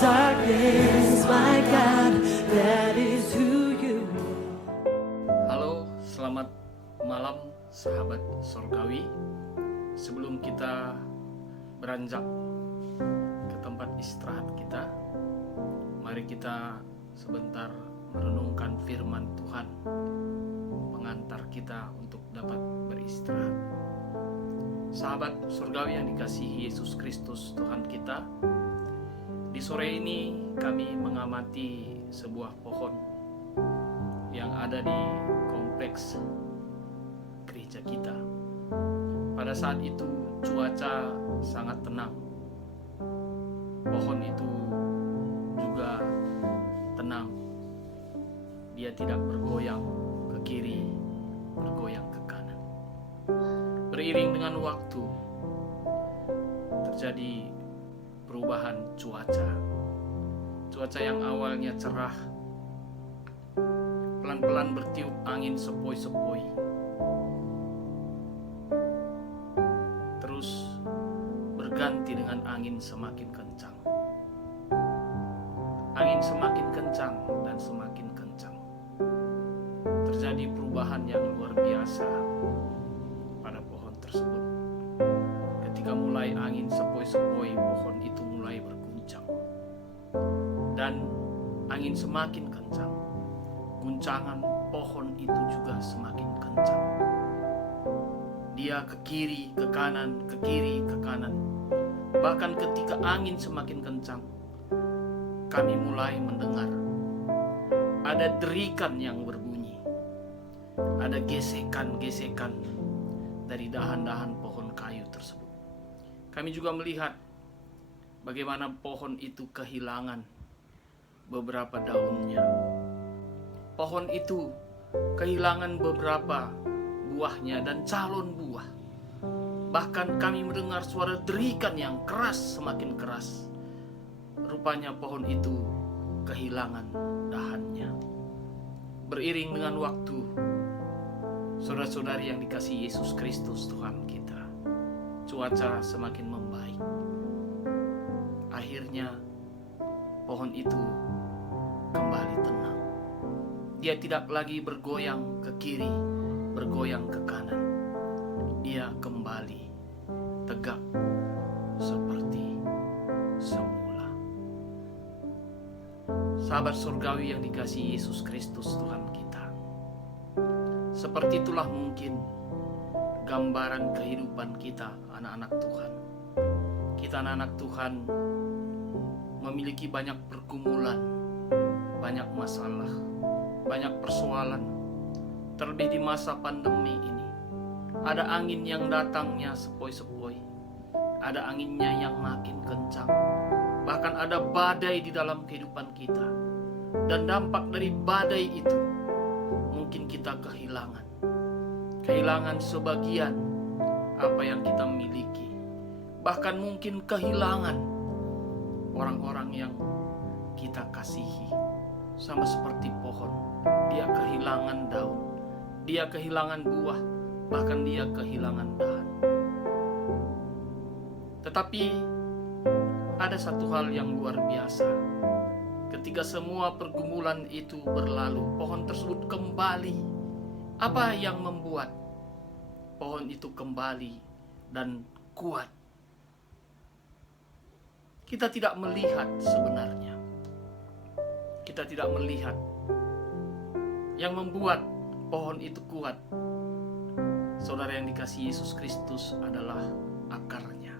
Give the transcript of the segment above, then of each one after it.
darkness, my God, that is who you are. Halo, selamat malam sahabat sorgawi. Sebelum kita beranjak ke tempat istirahat kita, mari kita sebentar merenungkan firman Tuhan, pengantar kita untuk dapat beristirahat. Sahabat sorgawi yang dikasihi Yesus Kristus Tuhan kita, di sore ini kami mengamati sebuah pohon yang ada di kompleks gereja kita. Pada saat itu cuaca sangat tenang. Pohon itu juga tenang. Dia tidak bergoyang ke kiri, bergoyang ke kanan. Beriring dengan waktu terjadi perubahan cuaca. Cuaca yang awalnya cerah pelan-pelan bertiup angin sepoi-sepoi. Terus berganti dengan angin semakin kencang. Angin semakin kencang dan semakin kencang. Terjadi perubahan yang luar biasa pada pohon tersebut. Ketika mulai angin sepoi-sepoi, pohon itu mulai berguncang. Dan angin semakin kencang, guncangan pohon itu juga semakin kencang. Dia ke kiri, ke kanan, ke kiri, ke kanan. Bahkan ketika angin semakin kencang, kami mulai mendengar ada derikan yang berbunyi. Ada gesekan-gesekan dari dahan-dahan pohon kayu tersebut. Kami juga melihat bagaimana pohon itu kehilangan beberapa daunnya. Pohon itu kehilangan beberapa buahnya dan calon buah. Bahkan kami mendengar suara derikan yang keras, semakin keras. Rupanya pohon itu kehilangan dahannya. Beriring dengan waktu, saudara-saudari yang dikasihi Yesus Kristus Tuhan kita, cuaca semakin membaik. Akhirnya pohon itu kembali tenang. Dia tidak lagi bergoyang ke kiri, bergoyang ke kanan. Dia kembali tegak seperti semula. Sahabat surgawi yang dikasihi Yesus Kristus Tuhan kita, seperti itulah mungkin gambaran kehidupan kita anak-anak Tuhan. Kita anak-anak Tuhan memiliki banyak pergumulan, banyak masalah, banyak persoalan. Terlebih di masa pandemi ini, ada angin yang datangnya sepoi-sepoi, ada anginnya yang makin kencang, bahkan ada badai di dalam kehidupan kita. Dan dampak dari badai itu, mungkin kita kehilangan sebagian apa yang kita miliki, bahkan mungkin kehilangan orang-orang yang kita kasihi. Sama seperti pohon, dia kehilangan daun, dia kehilangan buah, bahkan dia kehilangan dahan. Tetapi ada satu hal yang luar biasa. Ketika semua pergumulan itu berlalu, pohon tersebut kembali. Apa yang membuat pohon itu kembali dan kuat? Kita tidak melihat sebenarnya. Kita tidak melihat yang membuat pohon itu kuat. Saudara yang dikasihi Yesus Kristus adalah akarnya.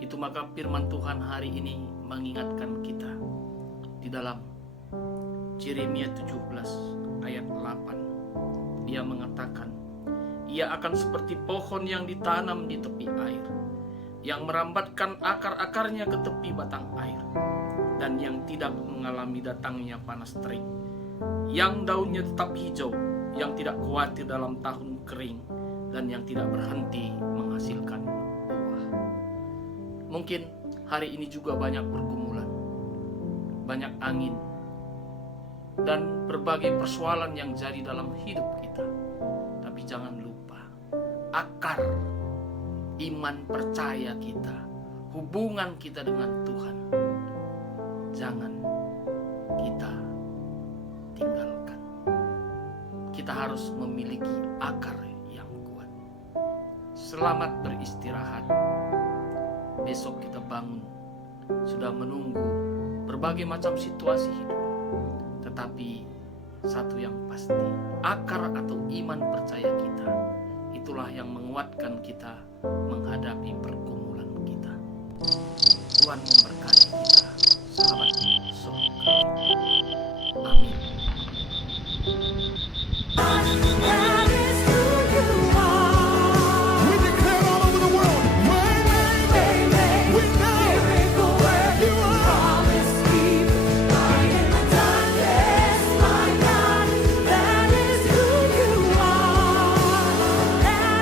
Itu maka firman Tuhan hari ini mengingatkan kita di dalam Yeremia 17 ayat 8. Dia mengatakan, ia akan seperti pohon yang ditanam di tepi air, yang merambatkan akar-akarnya ke tepi batang air, dan yang tidak mengalami datangnya panas terik, yang daunnya tetap hijau, yang tidak khawatir dalam tahun kering, dan yang tidak berhenti menghasilkan buah. Mungkin hari ini juga banyak pergumulan, banyak angin, dan berbagai persoalan yang jadi dalam hidup kita. Tapi jangan lupa, akar iman percaya kita, hubungan kita dengan Tuhan, jangan kita harus memiliki akar yang kuat. Selamat beristirahat. Besok kita bangun, sudah menunggu berbagai macam situasi hidup. Tetapi satu yang pasti, akar atau iman percaya kita, itulah yang menguatkan kita menghadapi pergumulan kita. Tuhan memberkati.